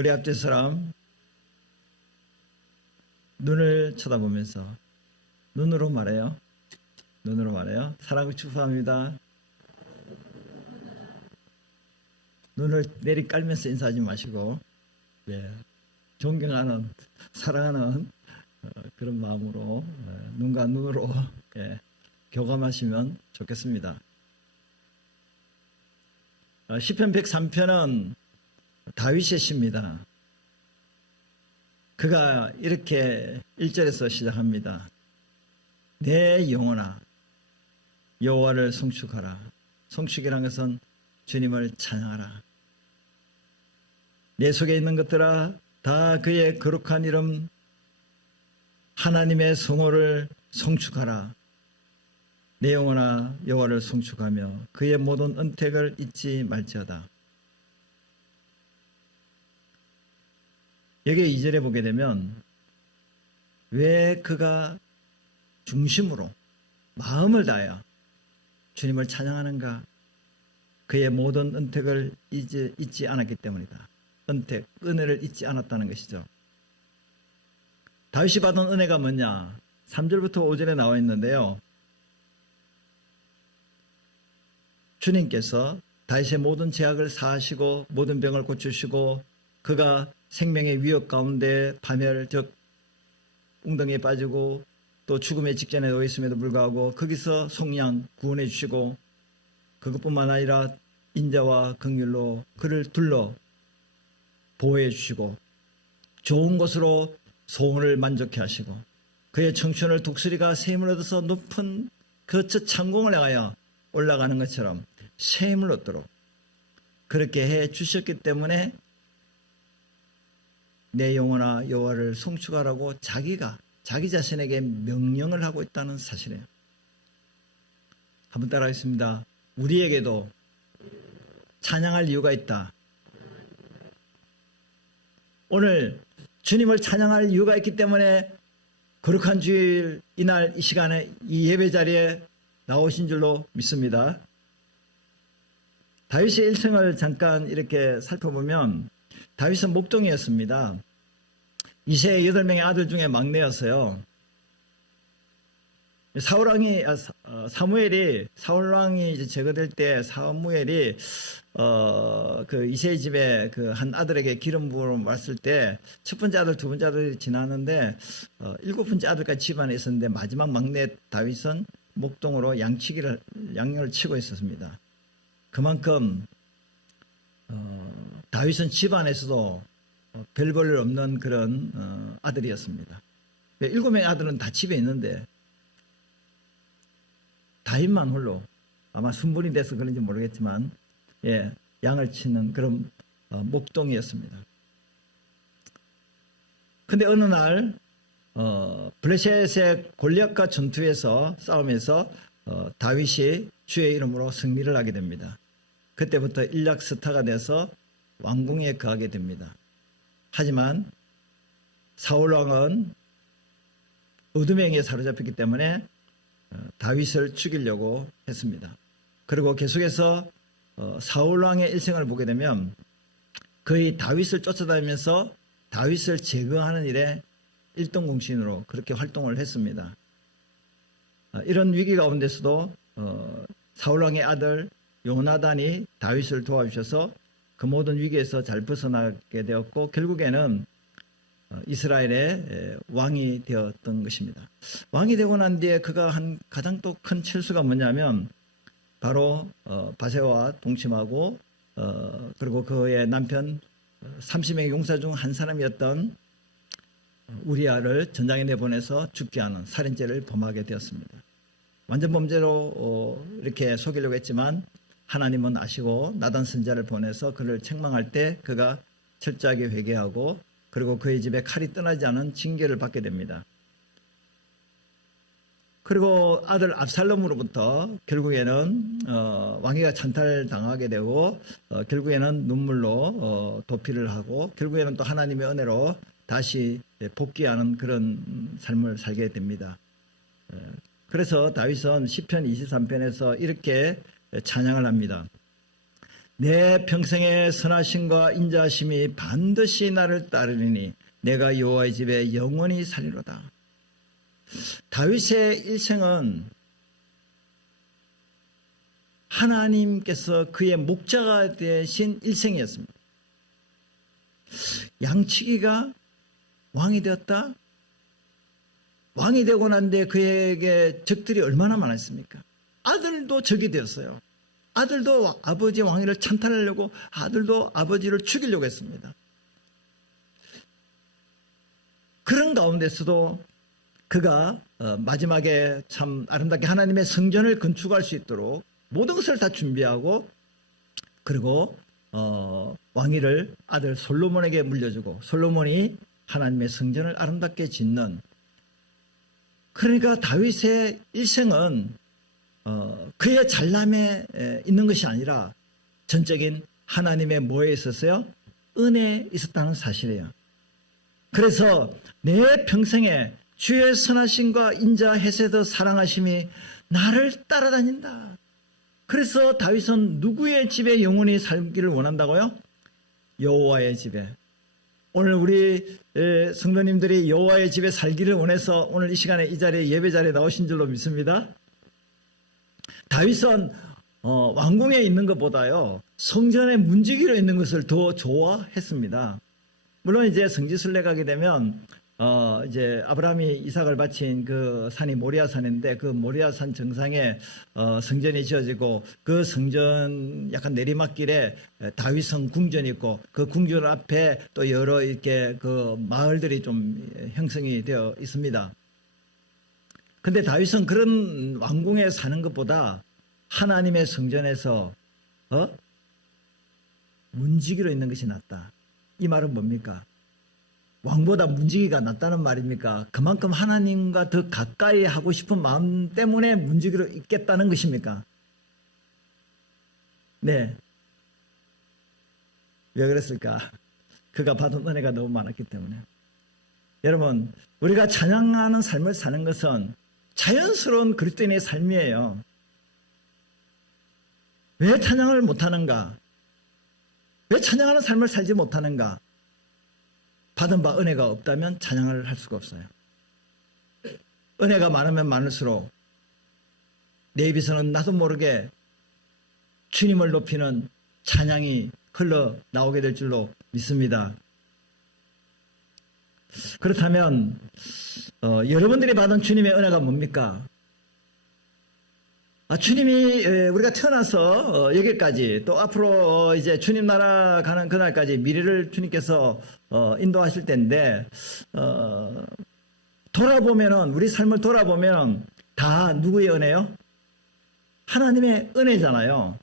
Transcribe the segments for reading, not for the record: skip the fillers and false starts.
우리 앞뒤 사람 눈을 쳐다보면서 눈으로 말해요. 눈으로 말해요. 사랑을 축복합니다. 눈을 내리 깔면서 인사하지 마시고, 예, 존경하는, 사랑하는 그런 마음으로 눈과 눈으로 교감하시면 좋겠습니다. 시편 103편은 다윗의 시입니다. 그가 이렇게 1절에서 시작합니다. 내 영혼아 여호와를 송축하라. 송축이라는 것은 주님을 찬양하라. 내 속에 있는 것들아 다 그의 거룩한 이름 하나님의 성호를 송축하라. 내 영혼아 여호와를 송축하며 그의 모든 은택을 잊지 말지어다. 여기 2절에 보게 되면 왜 그가 중심으로 마음을 다하여 주님을 찬양하는가? 그의 모든 은택을 잊지 않았기 때문이다. 은택, 은혜를 잊지 않았다는 것이죠. 다윗이 받은 은혜가 뭐냐? 3절부터 5절에 나와 있는데요. 주님께서 다윗의 모든 죄악을 사하시고 모든 병을 고치시고 그가 생명의 위협 가운데 파멸, 즉 웅덩이에 빠지고 또 죽음의 직전에 놓여 있음에도 불구하고 거기서 속량 구원해 주시고 그것뿐만 아니라 인자와 긍휼로 그를 둘러 보호해 주시고 좋은 것으로 소원을 만족해 하시고 그의 청춘을 독수리가 새 힘을 얻어서 높은 그 첫 창공을 향하여 올라가는 것처럼 새 힘을 얻도록 그렇게 해 주셨기 때문에 내 영혼아 여호와를 송축하라고 자기 자신에게 명령을 하고 있다는 사실이에요. 한번 따라하겠습니다. 우리에게도 찬양할 이유가 있다. 오늘 주님을 찬양할 이유가 있기 때문에 거룩한 주일 이날 이 시간에 이 예배 자리에 나오신 줄로 믿습니다. 다윗의 일생을 잠깐 이렇게 살펴보면 다윗은 목동이었습니다. 이새의 8명의 아들 중에 막내였어요. 사울왕이 이제 제거될 때 사무엘이 그 이새의 집에 그 한 아들에게 기름 부음을 왔을 때 첫 번째 아들, 두 번째 아들이 지났는데 7번째 아들까지 집안에 있었는데 마지막 막내 다윗은 목동으로 양념을 치고 있었습니다. 그만큼 다윗은 집안에서도 별 볼 일 없는 그런 아들이었습니다. 7명의 아들은 다 집에 있는데 다윗만 홀로 아마 순분이 돼서 그런지 모르겠지만 양을 치는 그런 목동이었습니다. 근데 어느 날 블레셋의 골리앗과 전투에서 싸움에서 다윗이 주의 이름으로 승리를 하게 됩니다. 그때부터 일락스타가 돼서 왕궁에 거하게 됩니다. 하지만 사울왕은 어둠의 영에 사로잡혔기 때문에 다윗을 죽이려고 했습니다. 그리고 계속해서 사울왕의 일생을 보게 되면 거의 다윗을 쫓아다니면서 다윗을 제거하는 일에 일등공신으로 그렇게 활동을 했습니다. 이런 위기 가운데서도 사울왕의 아들 요나단이 다윗을 도와주셔서 그 모든 위기에서 잘 벗어나게 되었고 결국에는 이스라엘의 왕이 되었던 것입니다. 왕이 되고 난 뒤에 그가 한 가장 또 큰 실수가 뭐냐면 바로 바세와 동침하고 그리고 그의 남편 30명의 용사 중 한 사람이었던 우리아를 전장에 내보내서 죽게 하는 살인죄를 범하게 되었습니다. 완전 범죄로 이렇게 속이려고 했지만 하나님은 아시고 나단 선지자를 보내서 그를 책망할 때 그가 철저하게 회개하고 그리고 그의 집에 칼이 떠나지 않은 징계를 받게 됩니다. 그리고 아들 압살롬으로부터 결국에는 왕위가 찬탈당하게 되고 결국에는 눈물로 도피를 하고 결국에는 또 하나님의 은혜로 다시 복귀하는 그런 삶을 살게 됩니다. 그래서 다윗은 시편 23편에서 이렇게 찬양을 합니다. 내 평생의 선하심과 인자하심이 반드시 나를 따르리니 내가 여호와의 집에 영원히 살리로다. 다윗의 일생은 하나님께서 그의 목자가 되신 일생이었습니다. 양치기가 왕이 되었다. 왕이 되고 난 뒤에 그에게 적들이 얼마나 많았습니까? 아들도 적이 되었어요. 아들도 아버지 왕위를 찬탈하려고, 아들도 아버지를 죽이려고 했습니다. 그런 가운데서도 그가 마지막에 참 아름답게 하나님의 성전을 건축할 수 있도록 모든 것을 다 준비하고, 그리고 왕위를 아들 솔로몬에게 물려주고, 솔로몬이 하나님의 성전을 아름답게 짓는, 그러니까 다윗의 일생은 그의 잘남에 있는 것이 아니라 전적인 하나님의 뭐에 있었어요? 은혜에 있었다는 사실이에요. 그래서 내 평생에 주의 선하심과 인자 헤세드 사랑하심이 나를 따라다닌다. 그래서 다윗은 누구의 집에 영원히 살기를 원한다고요? 여호와의 집에. 오늘 우리 성도님들이 여호와의 집에 살기를 원해서 오늘 이 시간에 이 자리에 예배 자리에 나오신 줄로 믿습니다. 다윗은 왕궁에 있는 것보다요 성전에 문지기로 있는 것을 더 좋아했습니다. 물론 이제 성지순례 가게 되면 이제 아브라함이 이삭을 바친 그 산이 모리아산인데, 그 모리아산 정상에 성전이 지어지고, 그 성전 약간 내리막길에 다윗성 궁전이 있고, 그 궁전 앞에 또 여러 이렇게 그 마을들이 좀 형성이 되어 있습니다. 근데 다윗은 그런 왕궁에 사는 것보다 하나님의 성전에서 문지기로 있는 것이 낫다. 이 말은 뭡니까? 왕보다 문지기가 낫다는 말입니까? 그만큼 하나님과 더 가까이 하고 싶은 마음 때문에 문지기로 있겠다는 것입니까? 네. 왜 그랬을까? 그가 받은 은혜가 너무 많았기 때문에. 여러분, 우리가 찬양하는 삶을 사는 것은 자연스러운 그리스도인의 삶이에요. 왜 찬양을 못하는가? 왜 찬양하는 삶을 살지 못하는가? 받은 바 은혜가 없다면 찬양을 할 수가 없어요. 은혜가 많으면 많을수록 내 입에서는 나도 모르게 주님을 높이는 찬양이 흘러나오게 될 줄로 믿습니다. 그렇다면 여러분들이 받은 주님의 은혜가 뭡니까? 주님이 우리가 태어나서 여기까지, 또 앞으로 이제 주님 나라 가는 그날까지 미래를 주님께서 인도하실 텐데, 돌아보면은, 우리 삶을 돌아보면은 다 누구의 은혜요? 하나님의 은혜잖아요.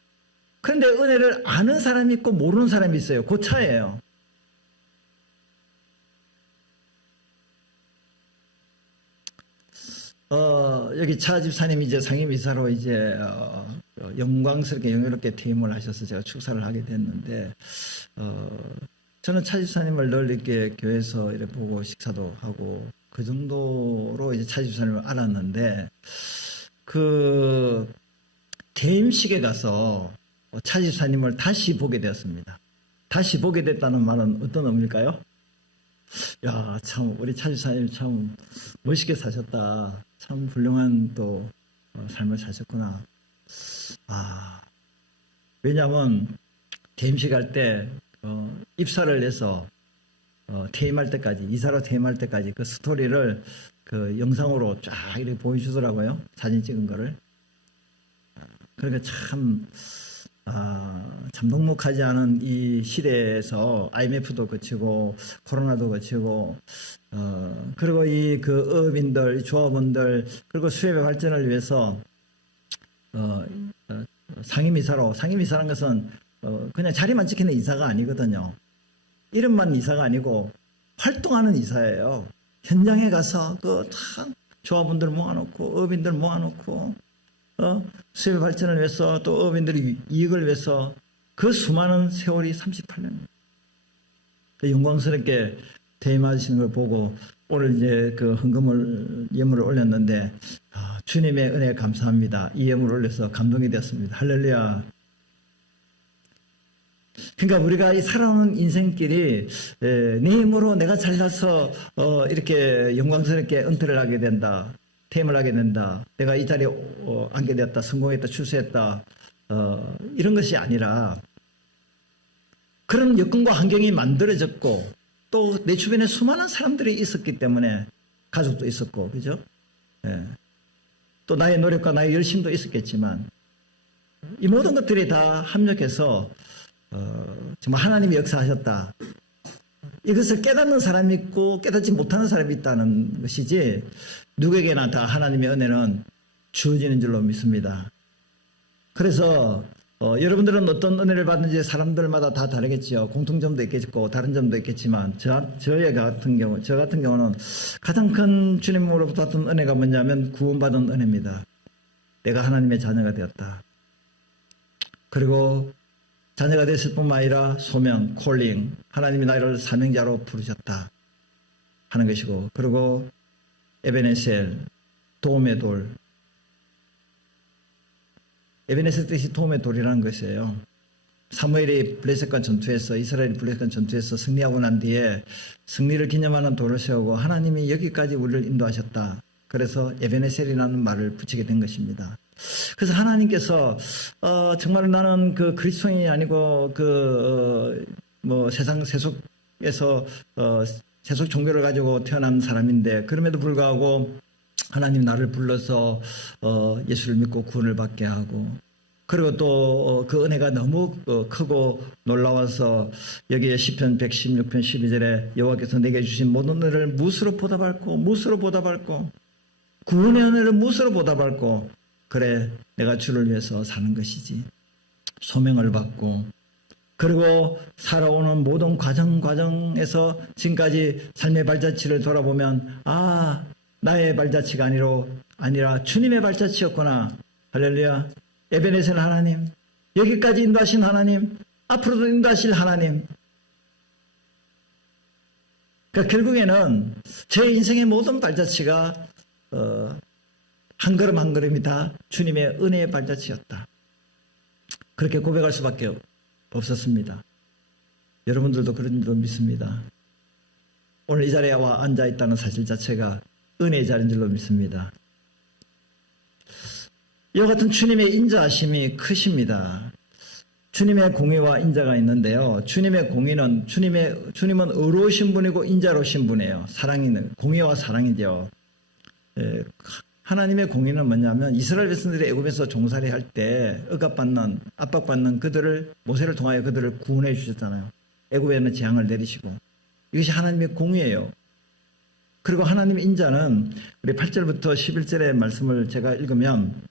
그런데 은혜를 아는 사람이 있고 모르는 사람이 있어요. 그 차이예요. 여기 차 집사님이 이제 상임이사로 이제 영광스럽게 영예롭게 퇴임을 하셔서 제가 축사를 하게 됐는데, 저는 차 집사님을 늘 이렇게 교회에서 이렇게 보고 식사도 하고 그 정도로 이제 차 집사님을 알았는데, 그 퇴임식에 가서 차 집사님을 다시 보게 되었습니다. 다시 보게 됐다는 말은 어떤 의미일까요? 야, 참 우리 차 집사님 참 멋있게 사셨다. 참 훌륭한 또 삶을 사셨구나. 왜냐하면 퇴임식 할 때 입사를 해서 퇴임할 때까지, 이사로 퇴임할 때까지 그 스토리를 그 영상으로 쫙 이렇게 보여주더라고요. 사진 찍은 거를. 그러니까 참 녹록하지 않은 이 시대에서 IMF도 거치고 코로나도 거치고, 그리고 이 그 어업인들, 조합원들, 그리고 수협의 발전을 위해서 상임이사라는 것은 그냥 자리만 지키는 이사가 아니거든요. 이름만 이사가 아니고 활동하는 이사예요. 현장에 가서 그 참 조합원들 모아놓고 어업인들 모아놓고 수협의 발전을 위해서, 또 어업인들의 이익을 위해서 그 수많은 세월이 38년입니다. 영광스럽게 퇴임하시는 걸 보고 오늘 이제 그 헌금을, 예물을 올렸는데, 주님의 은혜에 감사합니다. 이 예물을 올려서 감동이 되었습니다. 할렐루야. 그러니까 우리가 이 살아오는 인생길이 내 힘으로 내가 잘나서 이렇게 영광스럽게 은퇴를 하게 된다, 퇴임을 하게 된다, 내가 이 자리에 앉게 되었다, 성공했다, 출세했다, 이런 것이 아니라 그런 여건과 환경이 만들어졌고 또 내 주변에 수많은 사람들이 있었기 때문에 가족도 있었고, 그죠? 예. 또 나의 노력과 나의 열심도 있었겠지만 이 모든 것들이 다 합력해서 정말 하나님이 역사하셨다. 이것을 깨닫는 사람이 있고 깨닫지 못하는 사람이 있다는 것이지 누구에게나 다 하나님의 은혜는 주어지는 줄로 믿습니다. 그래서 여러분들은 어떤 은혜를 받는지 사람들마다 다 다르겠죠. 공통점도 있겠고 다른 점도 있겠지만 저 같은 경우는 가장 큰 주님으로부터 받은 은혜가 뭐냐면 구원받은 은혜입니다. 내가 하나님의 자녀가 되었다. 그리고 자녀가 됐을 뿐만 아니라 소명, 콜링, 하나님이 나를 사명자로 부르셨다 하는 것이고, 그리고 에베네셀, 도움의 돌. 에베네셀 뜻이 도움의 돌이라는 것이에요. 사무엘이 블레셋과 전투에서, 이스라엘이 블레셋과 전투에서 승리하고 난 뒤에 승리를 기념하는 돌을 세우고 하나님이 여기까지 우리를 인도하셨다. 그래서 에베네셀이라는 말을 붙이게 된 것입니다. 그래서 하나님께서 정말 나는 그 그리스도인이 아니고 세상 세속에서 세속 종교를 가지고 태어난 사람인데 그럼에도 불구하고 하나님 나를 불러서 예수를 믿고 구원을 받게 하고, 그리고 또 그 은혜가 너무 크고 놀라워서 여기에 시편 116편 12절에 여호와께서 내게 주신 모든 은혜를 무수로 보답할고 구원의 은혜를 무수로 보답할고, 그래 내가 주를 위해서 사는 것이지. 소명을 받고, 그리고 살아오는 모든 과정에서 지금까지 삶의 발자취를 돌아보면 나의 발자취가 아니라 주님의 발자취였구나. 할렐루야. 에베네셀 하나님, 여기까지 인도하신 하나님, 앞으로도 인도하실 하나님. 그러니까 결국에는 제 인생의 모든 발자취가 한 걸음 한 걸음이 다 주님의 은혜의 발자취였다. 그렇게 고백할 수밖에 없었습니다. 여러분들도 그런 줄로 믿습니다. 오늘 이 자리에 와 앉아있다는 사실 자체가 은혜의 자리인 줄로 믿습니다. 이와 같은 주님의 인자하심이 크십니다. 주님의 공의와 인자가 있는데요. 주님의 공의는 주님은 의로우신 분이고 인자로우신 분이에요. 공의와 사랑이죠. 하나님의 공의는 뭐냐면 이스라엘 백성들이 애굽에서 종살이 할 때 압박받는 그들을 모세를 통하여 그들을 구원해 주셨잖아요. 애굽에 있는 재앙을 내리시고, 이것이 하나님의 공의예요. 그리고 하나님의 인자는 우리 8절부터 11절의 말씀을 제가 읽으면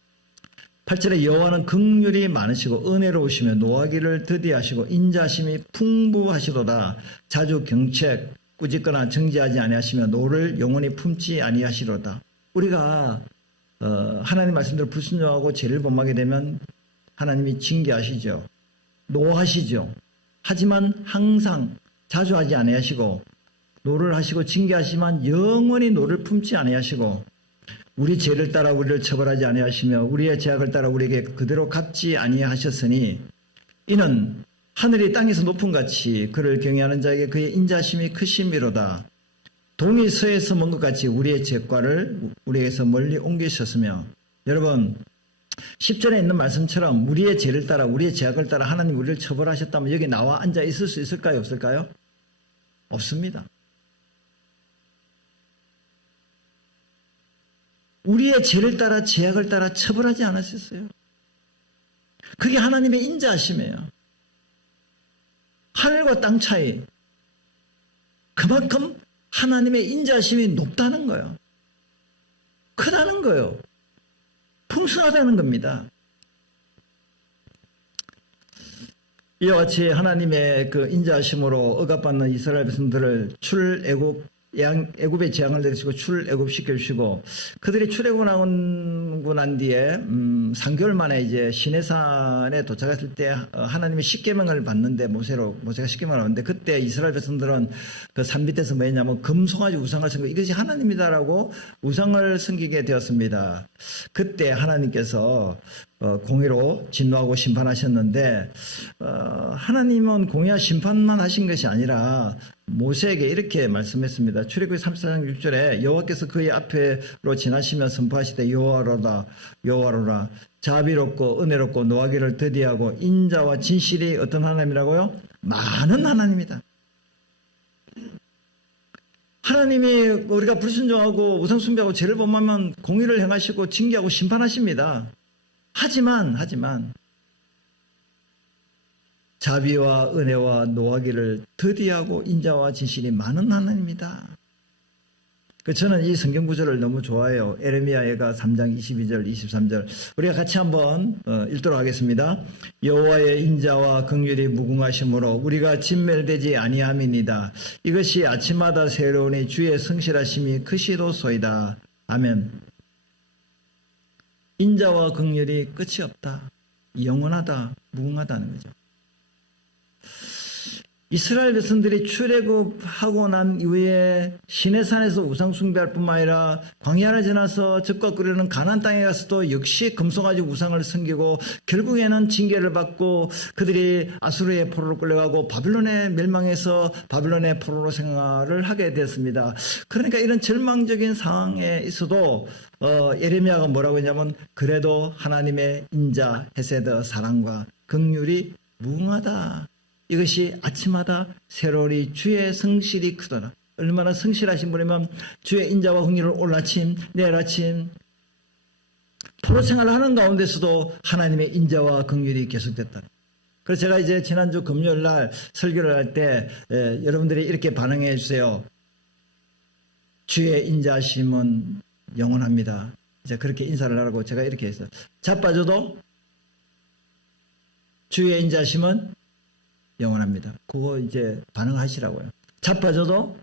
8절에 여호와는 긍휼이 많으시고 은혜로우시며 노하기를 더디하시고 인자심이 풍부하시도다. 자주 경책 꾸짖거나 정죄하지 아니하시며 노를 영원히 품지 아니하시로다. 우리가 하나님 말씀대로 불순종하고 죄를 범하게 되면 하나님이 징계하시죠. 노하시죠. 하지만 항상 자주 하지 아니하시고 노를 하시고 징계하시지만 영원히 노를 품지 아니하시고 우리 죄를 따라 우리를 처벌하지 아니하시며 우리의 죄악을 따라 우리에게 그대로 갚지 아니하셨으니 이는 하늘이 땅에서 높은 같이 그를 경외하는 자에게 그의 인자심이 크심이로다. 동이 서에서 먼 것 같이 우리의 죄과를 우리에게서 멀리 옮기셨으며, 여러분 10절에 있는 말씀처럼 우리의 죄를 따라 우리의 죄악을 따라 하나님 우리를 처벌하셨다면 여기 나와 앉아 있을 수 있을까요? 없을까요? 없습니다. 우리의 죄를 따라 죄악을 따라 처벌하지 않으셨어요. 그게 하나님의 인자하심이에요. 하늘과 땅 차이. 그만큼 하나님의 인자심이 높다는 거예요. 크다는 거예요. 풍성하다는 겁니다. 이와 같이 하나님의 그 인자심으로 억압받는 이스라엘 백성들을 애굽의 재앙을 내리시고 출애굽시켜 주시고, 그들이 출애굽하고 난 뒤에 3개월 만에 이제 시내산에 도착했을 때 하나님의 십계명을 받는데 모세가 십계명을 받는데, 그때 이스라엘 백성들은 그 산 밑에서 뭐 했냐면 금송아지 우상을 섬기고 이것이 하나님이다라고 우상을 섬기게 되었습니다. 그때 하나님께서 공의로 진노하고 심판하셨는데 하나님은 공의와 심판만 하신 것이 아니라 모세에게 이렇게 말씀했습니다. 출애굽기 34장 6절에 여호와께서 그의 앞으로 지나시며 선포하시되 여호와로라 자비롭고 은혜롭고 노하기를 더디하고 인자와 진실이 어떤 하나님이라고요? 많은 하나님이다. 하나님이 우리가 불순종하고 우상숭배하고 죄를 범하면 공의를 행하시고 징계하고 심판하십니다. 하지만 자비와 은혜와 노하기를 더디하고 인자와 진실이 많은 하나님이다. 저는 이 성경 구절을 너무 좋아해요. 에레미야가 3장 22절 23절 우리가 같이 한번 읽도록 하겠습니다. 여호와의 인자와 긍휼이 무궁하심으로 우리가 진멸되지 아니함이니이다. 이것이 아침마다 새로우니 주의 성실하심이 크시도소이다. 아멘. 인자와 긍휼이 끝이 없다. 영원하다. 무궁하다는 거죠. 이스라엘 백성들이 출애굽하고 난 이후에 시내산에서 우상 숭배할 뿐만 아니라 광야를 지나서 적과 꿀이는 가나안 땅에 가서도 역시 금송아지 우상을 섬기고 결국에는 징계를 받고 그들이 아수르의 포로로 끌려가고 바빌론에 멸망해서 바빌론의 포로로 생활을 하게 됐습니다. 그러니까 이런 절망적인 상황에 있어도 예레미야가 뭐라고 했냐면 그래도 하나님의 인자, 헤세드, 사랑과 긍휼이 무궁하다. 이것이 아침마다 새로리 주의 성실이 크더라. 얼마나 성실하신 분이면 주의 인자와 긍휼을 오늘 아침 내일 아침 포로 생활을 하는 가운데서도 하나님의 인자와 긍휼이 계속됐다. 그래서 제가 이제 지난주 금요일 날 설교를 할 때 여러분들이 이렇게 반응해 주세요. 주의 인자심은 영원합니다. 이제 그렇게 인사를 하라고 제가 이렇게 했어요. 자빠져도 주의 인자심은 영원합니다. 그거 이제 반응하시라고요. 자빠져도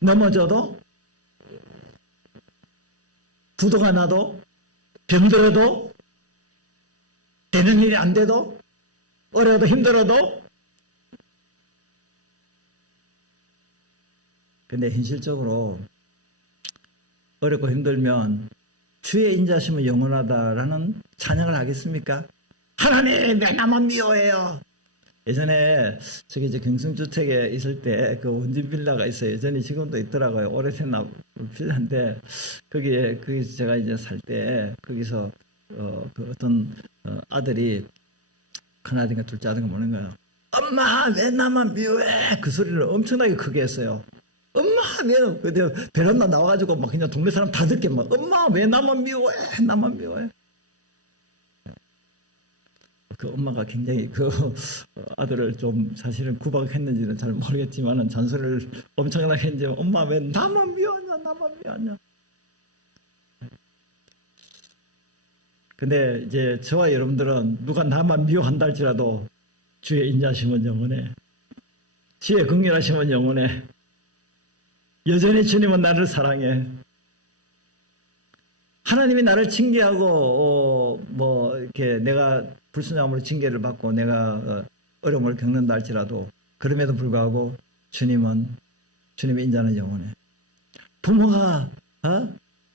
넘어져도 부도가 나도 병들어도 되는 일이 안 돼도 어려도 힘들어도 근데 현실적으로 어렵고 힘들면 주의 인자심은 영원하다라는 찬양을 하겠습니까? 하나님 왜 나만 미워해요? 예전에 저기 이제 경성주택에 있을 때 그 원진 빌라가 있어요. 예전에 지금도 있더라고요. 오래된 빌라인데 거기서 제가 이제 살 때 거기서 그 어떤 아들이 큰아들인가 둘째 아들인가 모르는 거예요. 엄마 왜 나만 미워해? 그 소리를 엄청나게 크게 했어요. 엄마 왜? 근데 베란다 나와가지고 막 그냥 동네 사람 다 듣게 막 엄마 왜 나만 미워해? 나만 미워해? 그 엄마가 굉장히 그 아들을 좀 사실은 구박했는지는 잘 모르겠지만은 잔소리를 엄청나게 했는지 엄마 왜 나만 미워하냐 나만 미워하냐. 근데 이제 저와 여러분들은 누가 나만 미워한다 할지라도 주의 인자심은 영원해. 주의 긍휼하심은 영원해. 여전히 주님은 나를 사랑해. 하나님이 나를 징계하고 뭐 이렇게 내가 불순종함으로 징계를 받고 내가 어려움을 겪는다 할지라도 그럼에도 불구하고 주님의 인자는 영원해. 부모가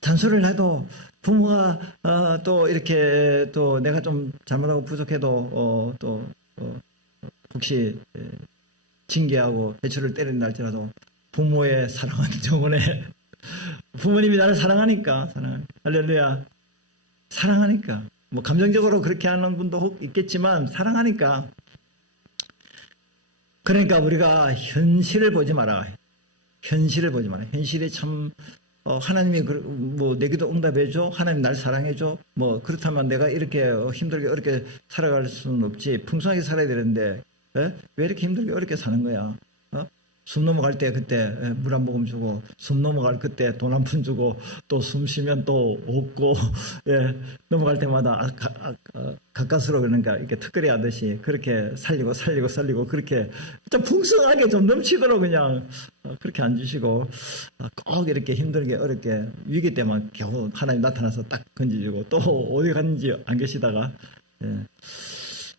잔소리를 해도 부모가 또 이렇게 또 내가 좀 잘못하고 부족해도 또 혹시 징계하고 배추를 때린다 할지라도 부모의 사랑은 영원해. 부모님이 나를 사랑하니까 할렐루야. 사랑하니까 뭐 감정적으로 그렇게 하는 분도 있겠지만 사랑하니까. 그러니까 우리가 현실을 보지 마라. 현실이 참 하나님이 뭐 내기도 응답해줘. 하나님 날 사랑해줘. 뭐 그렇다면 내가 이렇게 힘들게 어렵게 살아갈 수는 없지. 풍성하게 살아야 되는데 왜 이렇게 힘들게 어렵게 사는 거야? 숨 넘어갈 때 그때 물 한 모금 주고 숨 넘어갈 그때 돈 한 푼 주고 또 숨 쉬면 또 없고 넘어갈 때마다 가까스로 그러니까 이렇게 턱걸이 하듯이 그렇게 살리고 그렇게 좀 풍성하게 좀 넘치도록 그냥 그렇게 안 주시고 꼭 이렇게 힘들게 어렵게 위기 때만 겨우 하나님 나타나서 딱 건지주고 또 어디 갔는지 안 계시다가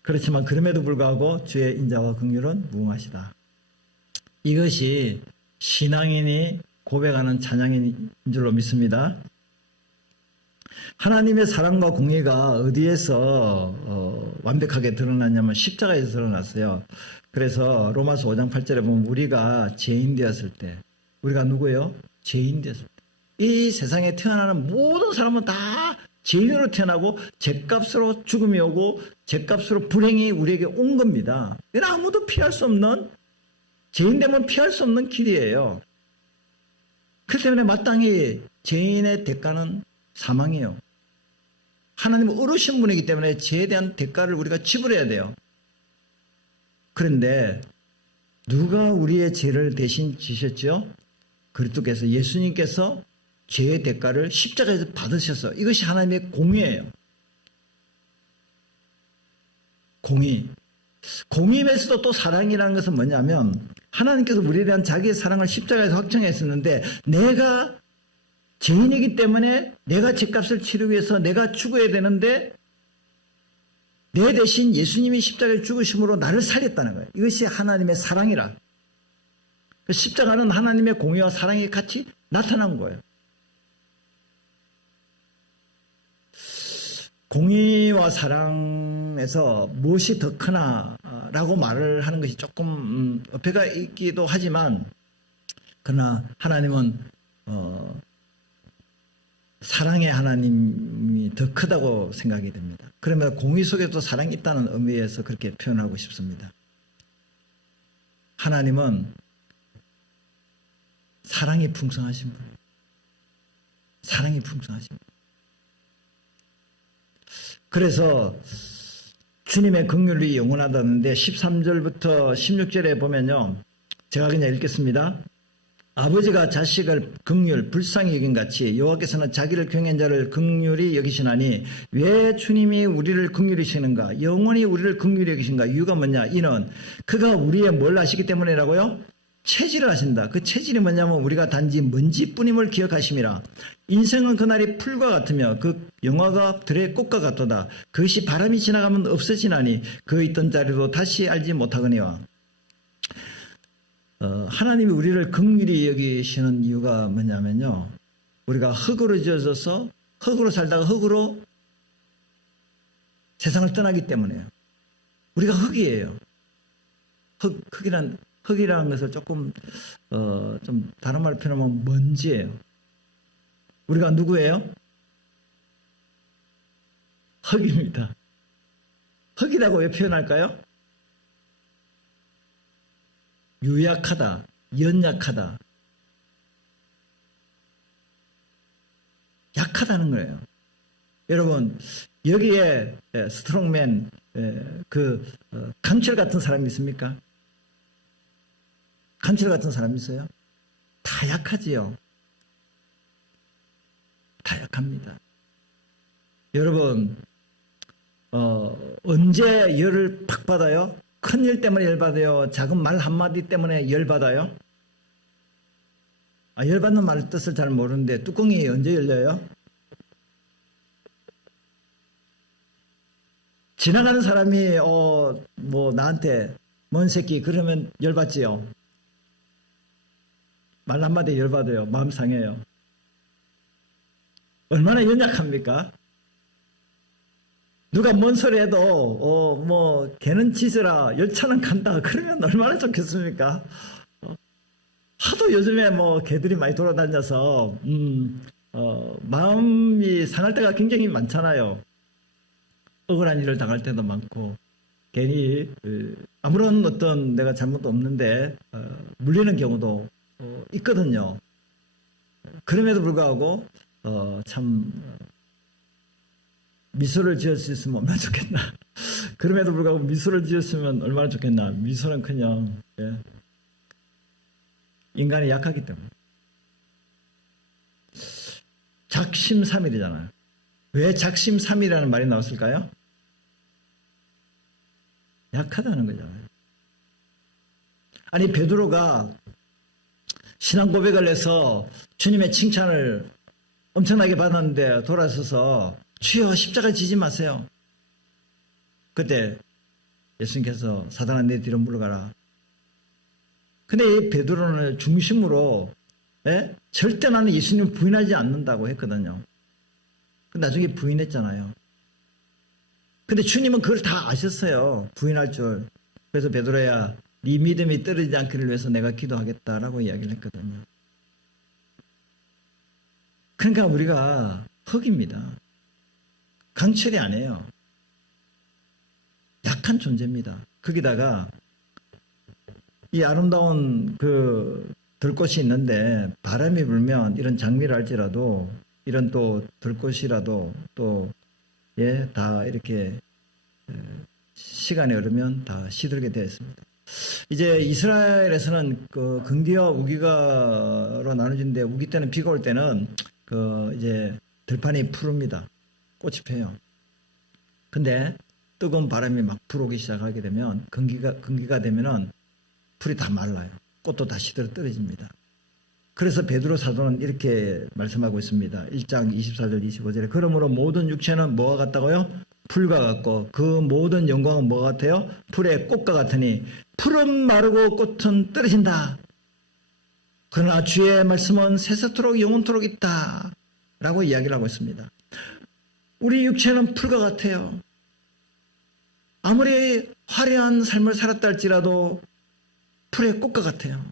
그렇지만 그럼에도 불구하고 주의 인자와 긍휼은 무궁하시다. 이것이 신앙인이 고백하는 찬양인 줄로 믿습니다. 하나님의 사랑과 공의가 어디에서 완벽하게 드러났냐면 십자가에서 드러났어요. 그래서 로마서 5장 8절에 보면 우리가 죄인 되었을 때, 우리가 누구예요? 죄인 되었을 때. 이 세상에 태어나는 모든 사람은 다 죄인으로 태어나고 죄값으로 죽음이 오고 죄값으로 불행이 우리에게 온 겁니다. 이건 아무도 피할 수 없는, 죄인 되면 피할 수 없는 길이에요. 그렇기 때문에 마땅히 죄인의 대가는 사망이에요. 하나님은 어르신 분이기 때문에 죄에 대한 대가를 우리가 지불해야 돼요. 그런데 누가 우리의 죄를 대신 지셨죠? 그리스도께서, 예수님께서 죄의 대가를 십자가에서 받으셔서, 이것이 하나님의 공의예요. 공의. 공의에서도 또 사랑이라는 것은 뭐냐면 하나님께서 우리에 대한 자기의 사랑을 십자가에서 확정했었는데, 내가 죄인이기 때문에 내가 죄값을 치르기 위해서 내가 죽어야 되는데 내 대신 예수님이 십자가에 죽으심으로 나를 살렸다는 거예요. 이것이 하나님의 사랑이라. 십자가는 하나님의 공의와 사랑이 같이 나타난 거예요. 공의와 사랑에서 무엇이 더 크나라고 말을 하는 것이 조금 어폐가 있기도 하지만, 그러나 하나님은 사랑의 하나님이 더 크다고 생각이 됩니다. 그러면 공의 속에도 사랑이 있다는 의미에서 그렇게 표현하고 싶습니다. 하나님은 사랑이 풍성하신 분이에요. 사랑이 풍성하신 분이에요. 그래서 주님의 긍휼이 영원하다는데 13절부터 16절에 보면요, 제가 그냥 읽겠습니다. 아버지가 자식을 긍휼 불쌍히 여긴 같이 여호와께서는 자기를 경외한 자를 긍휼히 여기시나니, 왜 주님이 우리를 긍휼히 여기시는가? 영원히 우리를 긍휼히 여기신가? 이유가 뭐냐? 이는 그가 우리의 뭘 아시기 때문이라고요? 체질을 아신다. 그 체질이 뭐냐면 우리가 단지 먼지뿐임을 기억하심이라. 인생은 그날이 풀과 같으며 그 영화가 들의 꽃과 같도다. 그것이 바람이 지나가면 없어지나니 그 있던 자리도 다시 알지 못하거니와. 하나님이 우리를 긍휼히 여기시는 이유가 뭐냐면요, 우리가 흙으로 지어져서 흙으로 살다가 흙으로 세상을 떠나기 때문에요. 우리가 흙이에요. 흙이라는 것을 조금 좀 다른 말로 표현하면 먼지예요. 우리가 누구예요? 흙입니다. 흙이라고 왜 표현할까요? 유약하다, 연약하다, 약하다는 거예요. 여러분, 여기에 스트롱맨, 강철 같은 사람이 있습니까? 강철 같은 사람이 있어요? 다 약하지요. 다 약합니다. 여러분, 언제 열을 팍 받아요? 큰 일 때문에 열받아요? 작은 말 한마디 때문에 열받아요? 열받는 말 뜻을 잘 모르는데 뚜껑이 언제 열려요? 지나가는 사람이 나한테 뭔 새끼 그러면 열받지요. 말 한마디에 열받아요. 마음 상해요. 얼마나 연약합니까? 누가 뭔 소리 해도 걔는 지으라 열차는 간다 그러면 얼마나 좋겠습니까? 하도 요즘에 개들이 많이 돌아다녀서 마음이 상할 때가 굉장히 많잖아요. 억울한 일을 당할 때도 많고, 괜히 아무런 어떤 내가 잘못도 없는데 물리는 경우도 있거든요. 그럼에도 불구하고 참 미소를 지을 수 있으면 얼마나 좋겠나. 그럼에도 불구하고 미소를 지었으면 얼마나 좋겠나. 미소는 그냥 인간이 약하기 때문에. 작심삼일이잖아요. 왜 작심삼일이라는 말이 나왔을까요? 약하다는 거잖아요. 아니, 베드로가 신앙 고백을 해서 주님의 칭찬을 엄청나게 받았는데 돌아서서 주여 십자가 지지 마세요. 그때 예수님께서 사단아 내 뒤로 물러가라. 근데 이 베드로는 중심으로 절대 나는 예수님을 부인하지 않는다고 했거든요. 나중에 부인했잖아요. 근데 주님은 그걸 다 아셨어요. 부인할 줄. 그래서 베드로야, 네 믿음이 떨어지지 않기를 위해서 내가 기도하겠다라고 이야기를 했거든요. 그러니까 우리가 흙입니다. 강철이 아니에요. 약한 존재입니다. 거기다가 이 아름다운 그 들꽃이 있는데 바람이 불면 이런 장미를 할지라도 이런 또 들꽃이라도 또 다 이렇게 시간이 흐르면 다 시들게 되어 있습니다. 이제 이스라엘에서는 그 긍디와 우기가로 나눠진데 우기 때는 비가 올 때는 그 이제 들판이 푸릅니다. 꽃이 펴요. 근데 뜨거운 바람이 막 불어오기 시작하게 되면 긍기가 되면은 풀이 다 말라요. 꽃도 다 시들어 떨어집니다. 그래서 베드로 사도는 이렇게 말씀하고 있습니다. 1장 24절 25절에 그러므로 모든 육체는 뭐와 같다고요? 풀과 같고 그 모든 영광은 뭐가 같아요? 풀의 꽃과 같으니 풀은 마르고 꽃은 떨어진다. 그러나 주의 말씀은 세세토록 영원토록 있다. 라고 이야기를 하고 있습니다. 우리 육체는 풀과 같아요. 아무리 화려한 삶을 살았다 할지라도 풀의 꽃과 같아요.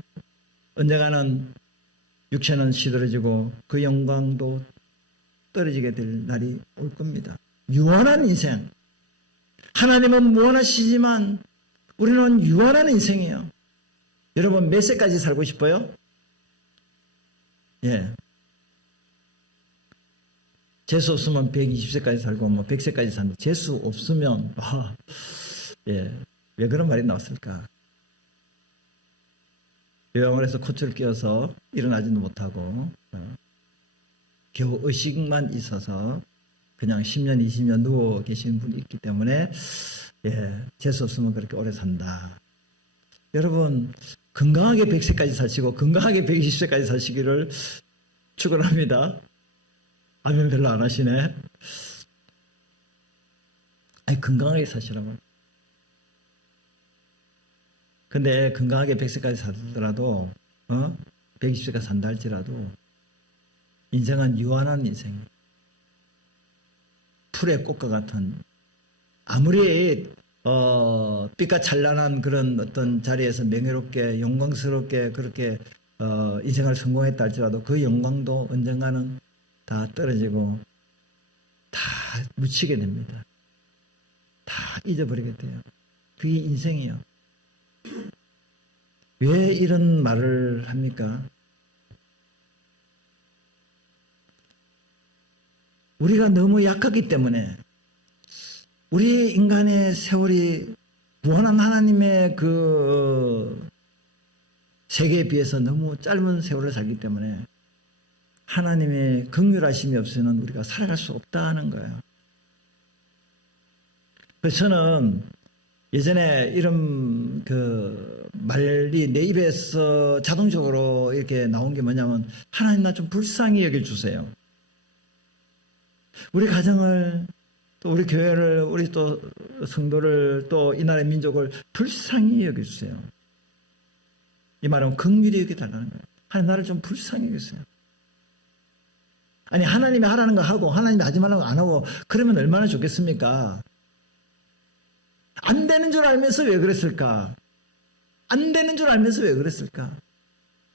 언젠가는 육체는 시들어지고 그 영광도 떨어지게 될 날이 올 겁니다. 유한한 인생. 하나님은 무한하시지만 우리는 유한한 인생이에요. 여러분 몇 세까지 살고 싶어요? 예. 재수 없으면 120세까지 살고 뭐 100세까지 산다. 재수 없으면 왜 그런 말이 나왔을까? 요양을 해서 코치를 끼워서 일어나지도 못하고 겨우 의식만 있어서 그냥 10년 20년 누워 계시는 분이 있기 때문에 재수 없으면 그렇게 오래 산다. 여러분 건강하게 100세까지 사시고 건강하게 120세까지 사시기를 축원합니다. 아멘 별로 안 하시네. 아니 건강하게 사시라고. 근데 건강하게 100세까지 살더라도 120세까지 산다 할지라도 인생은 유한한 인생. 풀의 꽃과 같은 아무리 빛과 찬란한 그런 어떤 자리에서 명예롭게 영광스럽게 그렇게 인생을 성공했다 할지라도 그 영광도 언젠가는 다 떨어지고 다 묻히게 됩니다. 다 잊어버리게 돼요. 그게 인생이에요. 왜 이런 말을 합니까? 우리가 너무 약하기 때문에 우리 인간의 세월이 무한한 하나님의 그 세계에 비해서 너무 짧은 세월을 살기 때문에 하나님의 긍휼하심이 없이는 우리가 살아갈 수 없다는 거예요. 그래서 저는 예전에 이런 그 말이 내 입에서 자동적으로 이렇게 나온 게 뭐냐면 하나님 나 좀 불쌍히 여겨주세요. 우리 가정을 또 우리 교회를 우리 또 성도를 또 이 나라의 민족을 불쌍히 여겨주세요. 이 말은 긍휼히 여겨달라는 거예요. 하나님 나를 좀 불쌍히 여겨주세요. 아니 하나님이 하라는 거 하고 하나님이 하지 말라는 거 안 하고 그러면 얼마나 좋겠습니까? 안 되는 줄 알면서 왜 그랬을까? 안 되는 줄 알면서 왜 그랬을까?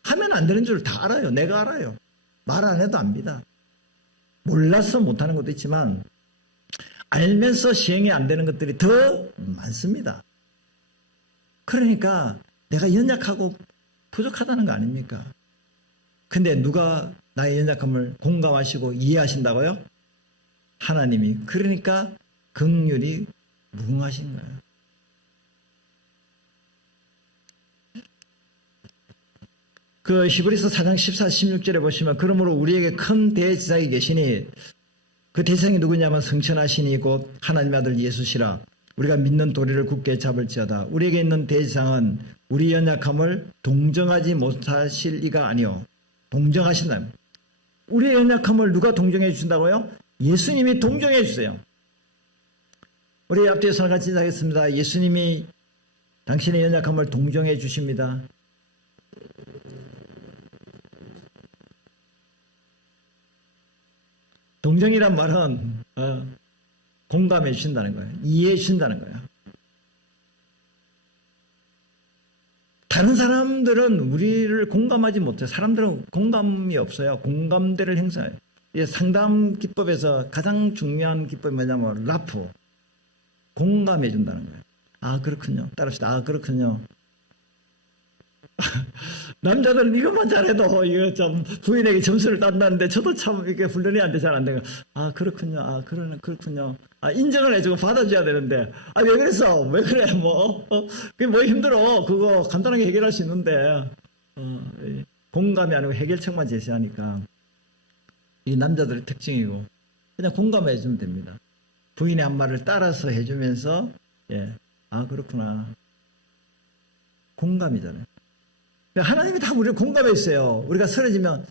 하면 안 되는 줄 다 알아요. 내가 알아요. 말 안 해도 압니다. 몰라서 못하는 것도 있지만 알면서 시행이 안 되는 것들이 더 많습니다. 그러니까 내가 연약하고 부족하다는 거 아닙니까? 근데 누가 나의 연약함을 공감하시고 이해하신다고요? 하나님이. 그러니까 긍휼이 무궁하신 거예요. 그 히브리서 4장 14, 16절에 보시면 그러므로 우리에게 큰 대제사장이 계시니 그 대제사장이 누구냐면 성천하시니 곧 하나님의 아들 예수시라. 우리가 믿는 도리를 굳게 잡을지어다. 우리에게 있는 대제사장은 우리 연약함을 동정하지 못하실 이가 아니요 동정하신다. 우리의 연약함을 누가 동정해 주신다고요? 예수님이 동정해 주세요. 우리 앞뒤에 손을 같이 하겠습니다. 예수님이 당신의 연약함을 동정해 주십니다. 동정이란 말은 공감해 주신다는 거예요. 이해해 주신다는 거예요. 다른 사람들은 우리를 공감하지 못해요. 사람들은 공감이 없어요. 공감대를 형성해요. 상담 기법에서 가장 중요한 기법이 뭐냐면 라프, 공감해 준다는 거예요. 아 그렇군요. 따라합시다. 아 그렇군요. 남자들은 이것만 잘해도 이거 좀 부인에게 점수를 딴다는데 저도 참 이게 훈련이 안 돼 잘 안 되고 아 그렇군요. 아 그렇군요. 아 인정을 해주고 받아줘야 되는데 아 왜 그랬어? 왜 그래? 그게 뭐 힘들어? 그거 간단하게 해결할 수 있는데 공감이 아니고 해결책만 제시하니까 이 남자들의 특징이고 그냥 공감해 주면 됩니다. 부인의 한 말을 따라서 해주면서 아 그렇구나. 공감이잖아요. 하나님이 다 우리를 공감해 있어요. 우리가 쓰러지면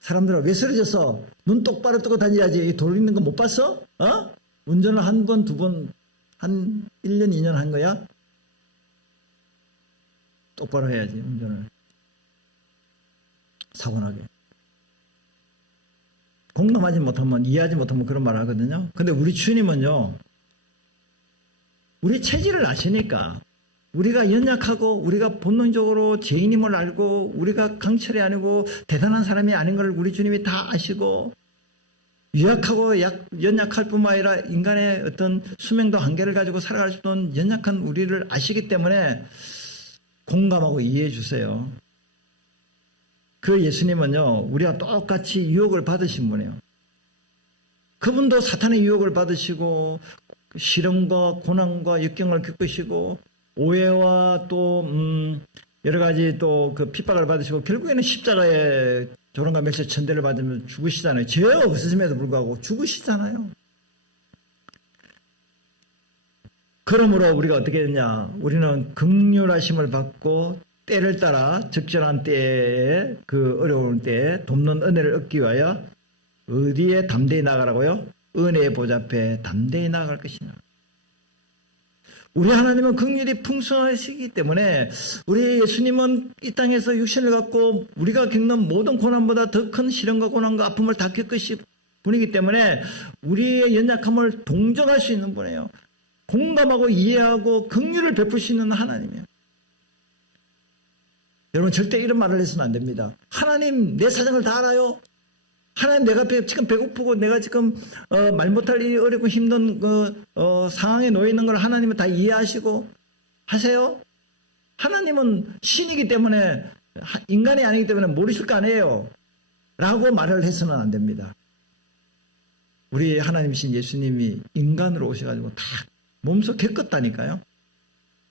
사람들은 왜 쓰러졌어? 눈 똑바로 뜨고 다녀야지. 돌리는 거 못 봤어? 운전을 한 번, 두 번, 한 1년, 2년 한 거야? 똑바로 해야지, 운전을. 사고나게. 공감하지 못하면, 이해하지 못하면 그런 말 하거든요. 근데 우리 주님은요, 우리 체질을 아시니까, 우리가 연약하고 우리가 본능적으로 죄인임을 알고 우리가 강철이 아니고 대단한 사람이 아닌 걸 우리 주님이 다 아시고 유약하고 연약할 뿐만 아니라 인간의 어떤 수명도 한계를 가지고 살아갈 수 있는 연약한 우리를 아시기 때문에 공감하고 이해해 주세요. 그 예수님은요 우리와 똑같이 유혹을 받으신 분이에요. 그분도 사탄의 유혹을 받으시고 시련과 고난과 역경을 겪으시고 오해와 또 여러 가지 또 그 핍박을 받으시고 결국에는 십자가에 조롱과 멸시 천대를 받으면 죽으시잖아요. 죄가 없으심에도 불구하고 죽으시잖아요. 그러므로 우리가 어떻게 되냐? 우리는 긍휼하심을 받고 때를 따라 적절한 때에 그 어려운 때에 돕는 은혜를 얻기 위하여 어디에 담대히 나가라고요? 은혜의 보좌 앞에 담대히 나아갈 것이냐. 우리 하나님은 긍휼이 풍성하시기 때문에 우리 예수님은 이 땅에서 육신을 갖고 우리가 겪는 모든 고난보다 더 큰 시련과 고난과 아픔을 다 겪으신 분이기 때문에 우리의 연약함을 동정할 수 있는 분이에요. 공감하고 이해하고 긍휼을 베푸시는 하나님이에요. 여러분 절대 이런 말을 해서는 안 됩니다. 하나님 내 사정을 다 알아요. 하나님 내가 지금 배고프고 내가 지금 말 못할 일이 어렵고 힘든 상황에 놓여 있는 걸 하나님은 다 이해하시고 하세요. 하나님은 신이기 때문에 인간이 아니기 때문에 모르실 거 아니에요. 라고 말을 해서는 안 됩니다. 우리 하나님이신 예수님이 인간으로 오셔가지고 다 몸소 겪었다니까요.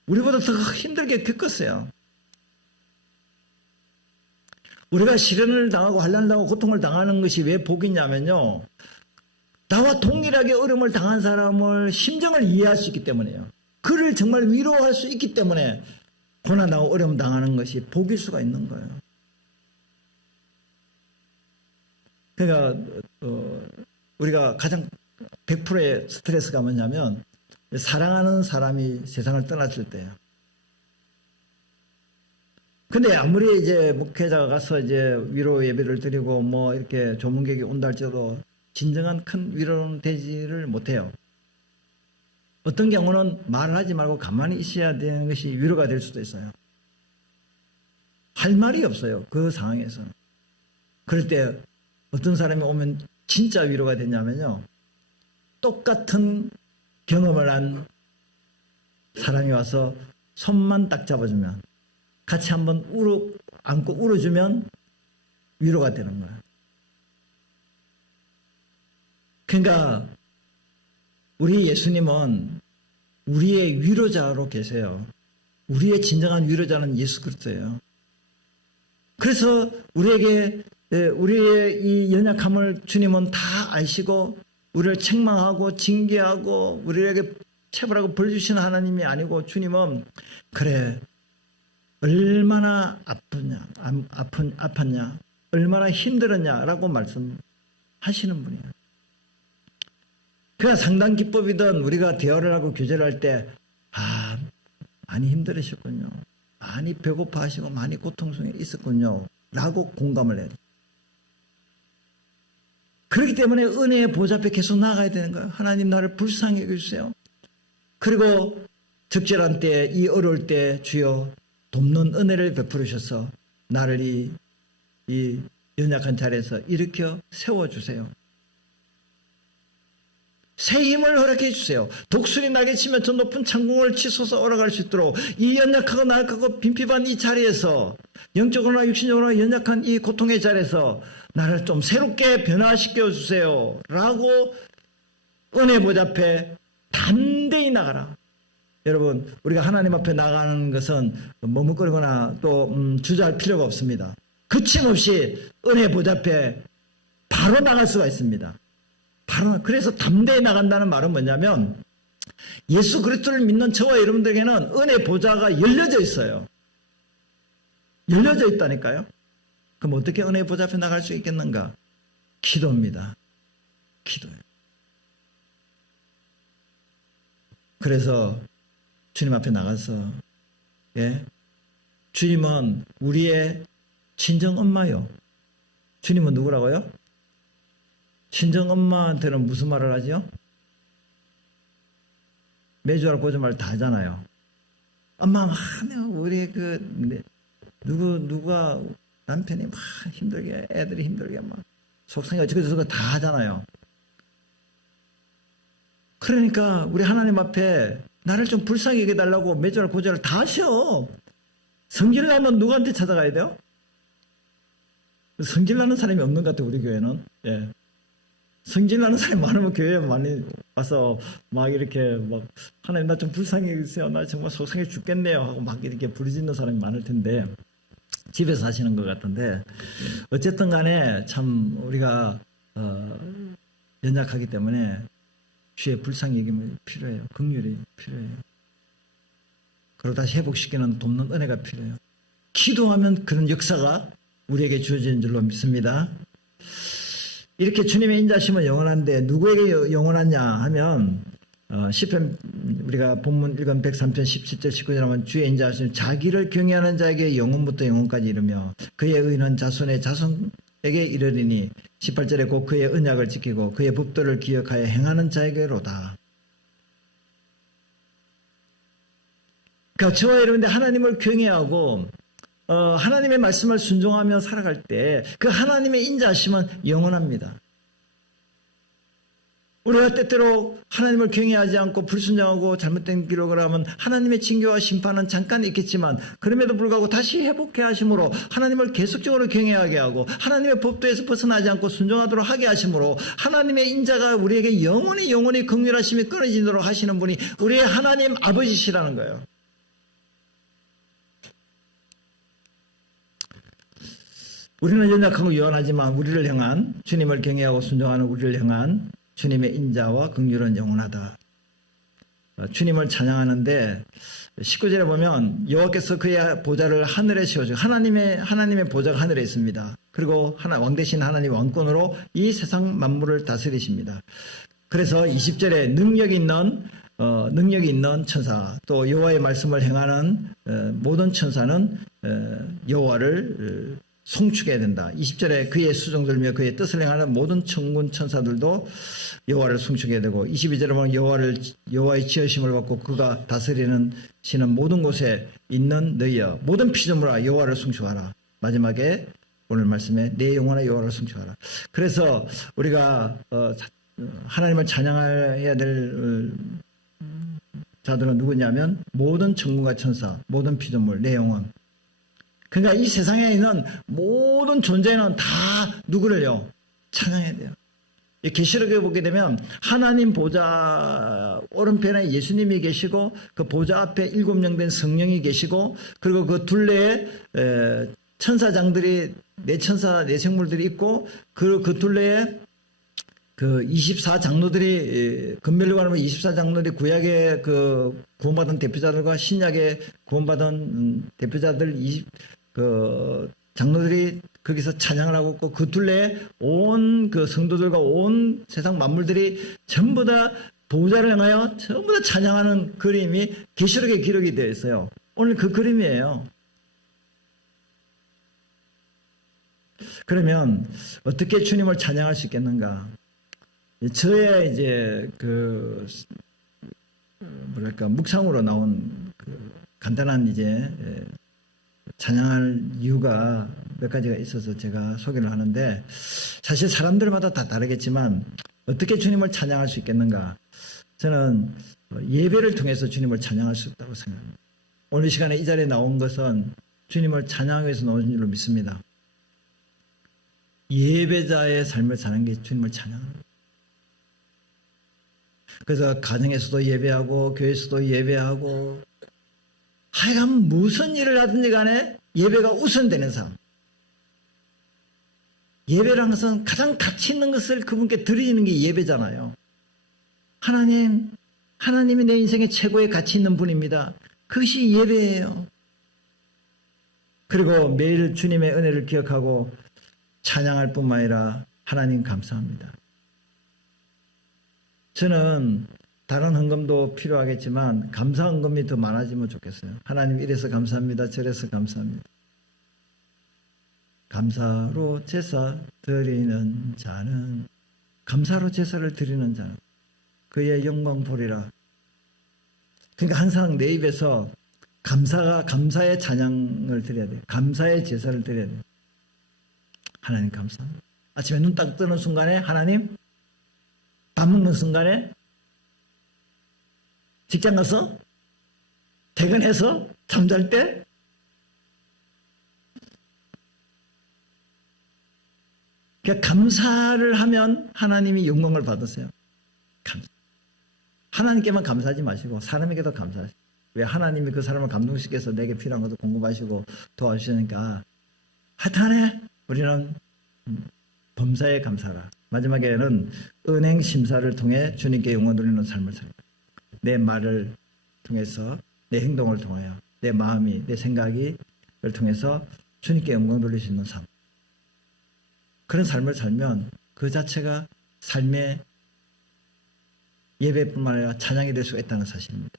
우리보다 더 힘들게 겪었어요. 우리가 시련을 당하고 환난을 당하고 고통을 당하는 것이 왜 복이냐면요. 나와 동일하게 어려움을 당한 사람을 심정을 이해할 수 있기 때문에요. 그를 정말 위로할 수 있기 때문에 고난당하고 어려움 당하는 것이 복일 수가 있는 거예요. 그러니까 우리가 가장 100%의 스트레스가 뭐냐면 사랑하는 사람이 세상을 떠났을 때예요. 근데 아무리 이제 목회자가 가서 이제 위로 예배를 드리고 뭐 이렇게 조문객이 온다 할지라도 진정한 큰 위로는 되지를 못해요. 어떤 경우는 말을 하지 말고 가만히 있어야 되는 것이 위로가 될 수도 있어요. 할 말이 없어요. 그 상황에서. 그럴 때 어떤 사람이 오면 진짜 위로가 되냐면요. 똑같은 경험을 한 사람이 와서 손만 딱 잡아주면 같이 한번 안고 울어주면 위로가 되는 거예요. 그러니까 우리 예수님은 우리의 위로자로 계세요. 우리의 진정한 위로자는 예수 그리스도예요. 그래서 우리에게 우리의 이 연약함을 주님은 다 아시고 우리를 책망하고 징계하고 우리에게 체벌하고 벌 주시는 하나님이 아니고 주님은 그래 얼마나 아팠냐, 얼마나 힘들었냐라고 말씀하시는 분이에요. 그러니까 상담 기법이든 우리가 대화를 하고 교제를 할 때, 많이 힘들으셨군요. 많이 배고파하시고 많이 고통 속에 있었군요. 라고 공감을 해요. 그렇기 때문에 은혜의 보좌 앞에 계속 나아가야 되는 거예요. 하나님 나를 불쌍히 여겨주세요. 그리고 적절한 때, 이 어려울 때 주여 돕는 은혜를 베풀으셔서 나를 이 연약한 자리에서 일으켜 세워주세요. 새 힘을 허락해 주세요. 독수리 날개 치면 저 높은 창공을 치솟아 올라갈 수 있도록 이 연약하고 나약하고 빈핍한 이 자리에서 영적으로나 육신적으로나 연약한 이 고통의 자리에서 나를 좀 새롭게 변화시켜 주세요. 라고 은혜 보좌 앞에 담대히 나가라. 여러분, 우리가 하나님 앞에 나가는 것은 머뭇거리거나 또 주저할 필요가 없습니다. 거침없이 은혜 보좌 앞에 바로 나갈 수가 있습니다. 바로. 그래서 담대히 나간다는 말은 뭐냐면 예수 그리스도를 믿는 저와 여러분들에게는 은혜 보좌가 열려져 있어요. 열려져 있다니까요. 그럼 어떻게 은혜 보좌 앞에 나갈 수 있겠는가? 기도입니다. 기도예요. 그래서 주님 앞에 나가서 주님은 우리의 친정 엄마요. 주님은 누구라고요? 친정 엄마한테는 무슨 말을 하죠? 매주알 고주말 다 하잖아요. 엄마, 우리 누가 남편이 막 힘들게, 애들이 힘들게 막 속상해 어쩌고저쩌고 다 하잖아요. 그러니까 우리 하나님 앞에 나를 좀 불쌍히 여겨달라고 매주알 고주알 다 하셔. 성질나면 누구한테 찾아가야 돼요? 성질나는 사람이 없는 것 같아요, 우리 교회는. 성질나는 사람이 많으면 교회에 많이 와서 막 이렇게 막 하나님 나 좀 불쌍히 해주세요. 나 정말 속상해 죽겠네요 하고 막 이렇게 부르짖는 사람이 많을 텐데 집에서 하시는 것 같은데 어쨌든 간에 참 우리가 연약하기 때문에 주의 불쌍히 여김이 필요해요. 긍휼이 필요해요. 그리고 다시 회복시키는 돕는 은혜가 필요해요. 기도하면 그런 역사가 우리에게 주어지는 줄로 믿습니다. 이렇게 주님의 인자심은 영원한데 누구에게 영원하냐 하면 시편 우리가 본문 읽은 103편 17절 19절 하면 주의 인자하심 자기를 경외하는 자에게 영원부터 영원까지 이르며 그의 의는 자손의 자손에게 이르리니 18절에 곧 그의 언약을 지키고 그의 법도를 기억하여 행하는 자에게로다. 그러니까 저와 여러분들 하나님을 경외하고 하나님의 말씀을 순종하며 살아갈 때 그 하나님의 인자하심은 영원합니다. 우리가 때때로 하나님을 경외하지 않고 불순종하고 잘못된 기록을 하면 하나님의 징계와 심판은 잠깐 있겠지만 그럼에도 불구하고 다시 회복해 하심으로 하나님을 계속적으로 경외하게 하고 하나님의 법도에서 벗어나지 않고 순종하도록 하게 하심으로 하나님의 인자가 우리에게 영원히 긍휼하심이 끊어지도록 하시는 분이 우리의 하나님 아버지시라는 거예요. 우리는 연약하고 유한하지만 우리를 향한 주님을 경외하고 순종하는 우리를 향한 주님의 인자와 긍휼은 영원하다. 주님을 찬양하는데 19절에 보면 여호와께서 그의 보좌를 하늘에 세워주고 하나님의 보좌가 하늘에 있습니다. 그리고 왕 대신 하나님 왕권으로 이 세상 만물을 다스리십니다. 그래서 20절에 능력이 있는 천사 또 여호와의 말씀을 행하는 모든 천사는 여호와를 송축해야 된다. 20절에 그의 수종들며 그의 뜻을 행하는 모든 천군 천사들도 여호와를 송축해야 되고 22절에 보면 여호와의 지으심을 받고 그가 다스리는 시는 모든 곳에 있는 너희여 모든 피조물아 여호와를 송축하라. 마지막에 오늘 말씀에 내 영혼아 여호와를 송축하라. 그래서 우리가 하나님을 찬양해야 될 자들은 누구냐면 모든 천군과 천사 모든 피조물 내 영혼. 그러니까 이 세상에 있는 모든 존재는 다 누구를요? 찬양해야 돼요. 계시록에 보게 되면 하나님 보좌 오른편에 예수님이 계시고 그 보좌 앞에 7명 된 성령이 계시고 그리고 그 둘레에 천사장들이 네 천사 네 생물들이 있고 그 둘레에 그 24장로들이 금멸로 가면 24장로들이 구약의 그 구원받은 대표자들과 신약의 구원받은 대표자들 그 장로들이 거기서 찬양을 하고 있고 그 둘레에 온 그 성도들과 온 세상 만물들이 전부 다 보좌를 향하여 전부 다 찬양하는 그림이 계시록에 기록이 되어 있어요. 오늘 그 그림이에요. 그러면 어떻게 주님을 찬양할 수 있겠는가? 저의 이제 뭐랄까 묵상으로 나온 간단한 이제 찬양할 이유가 몇 가지가 있어서 제가 소개를 하는데, 사실 사람들마다 다 다르겠지만 어떻게 주님을 찬양할 수 있겠는가? 저는 예배를 통해서 주님을 찬양할 수 있다고 생각합니다. 오늘 시간에 이 자리에 나온 것은 주님을 찬양하기 위해서 나온 줄로 믿습니다. 예배자의 삶을 사는 게 주님을 찬양합니다. 그래서 가정에서도 예배하고 교회에서도 예배하고 하여간 무슨 일을 하든지 간에 예배가 우선되는 삶. 예배라는 것은 가장 가치 있는 것을 그분께 드리는 게 예배잖아요. 하나님이 내 인생의 최고의 가치 있는 분입니다. 그것이 예배예요. 그리고 매일 주님의 은혜를 기억하고 찬양할 뿐만 아니라 하나님 감사합니다. 저는 다른 헌금도 필요하겠지만 감사 헌금이 더 많아지면 좋겠어요. 하나님 이래서 감사합니다. 저래서 감사합니다. 감사로 제사 드리는 자는, 감사로 제사를 드리는 자는 그의 영광 보리라. 그러니까 항상 내 입에서 감사의 찬양을 드려야 돼요. 감사의 제사를 드려야 돼요. 하나님 감사합니다. 아침에 눈 딱 뜨는 순간에 하나님, 밥 먹는 순간에, 직장 가서, 퇴근해서, 잠잘 때, 그러니까 감사를 하면 하나님이 영광을 받으세요. 하나님께만 감사하지 마시고 사람에게도 감사하시고. 왜? 하나님이 그 사람을 감동시켜서 내게 필요한 것도 공급하시고 도와주시니까 하여튼간에 우리는 범사에 감사라. 마지막에는 은행 심사를 통해 주님께 영광 돌리는 삶을 살다. 내 말을 통해서, 내 행동을 통하여, 내 마음이, 내 생각을 통해서 주님께 영광 돌릴 수 있는 삶. 그런 삶을 살면 그 자체가 삶의 예배뿐만 아니라 찬양이 될 수가 있다는 사실입니다.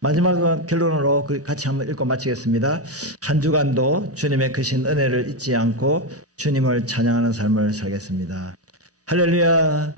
마지막 결론으로 같이 한번 읽고 마치겠습니다. 한 주간도 주님의 크신 은혜를 잊지 않고 주님을 찬양하는 삶을 살겠습니다. 할렐루야.